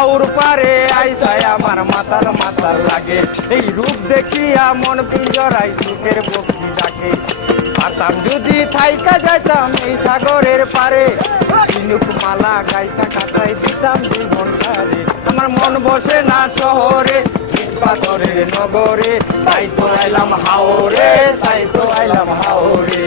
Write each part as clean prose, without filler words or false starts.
হাওর পারে আইসায় আমার মাতাল মাতাল লাগে। এই রূপ দেখিয়া মন পিঞ্জরাই সুখের বক্তি ডাকে। পারতাম যদি থাইকা যাইতাম এই সাগরের পারে, ঝিনুক মালা গাইতা কাটাই দিতাম জীবনটারে। আমার মন বসে না শহরে, ইট পাথরের নগরে, তাই তো আইলাম হাওরে, তাই তো আইলাম হাওরে।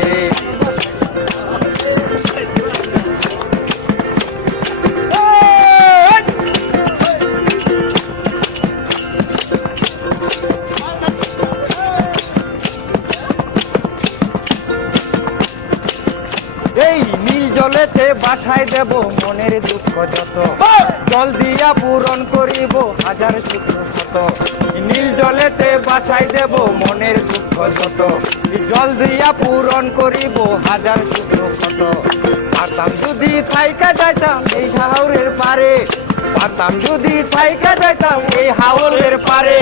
এই নীল জলেতে বাসায় দেব মনের দুঃখ যত, জল দিয়া পূরণ করিব হাজার শুকনো ক্ষত। নীল জলেতে বাসায় দেব মনের দুঃখ যত, জল দিয়া পূরণ করিব হাজার শুকনো ক্ষত। পারতাম যদি থাইকা যাইতাম এই হাওরের পারে, পারতাম যদি থাইকা যাইতাম এই হাওরের পারে,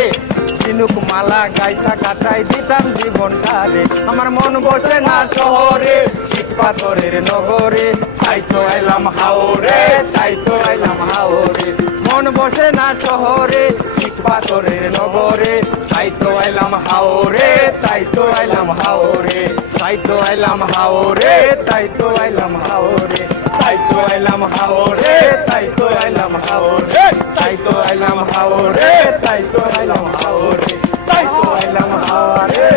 ঝিনুক মালা গাইতা কাটাই দিতাম জীবনটারে। আমার মন বসে না শহরে, ইট পাথরের নগরে, তাই তো আইলাম হাওরে, তাই তো আইলাম হাওরে। মন বসে না শহরে, ইট পাথরের নগরে, তাই তো আইলাম হাওরে, তাই তো আইলাম হাওরে, তাই তো আইলাম হাওরে, তাই তো আইলাম হাওরে, তাই তো আইলাম হাওরে, তাই তো আইলাম হাওরে, তাই তো আইলাম হাওরে, তাই তো আইলাম হাওরে, তাই তো আইলাম হাওরে।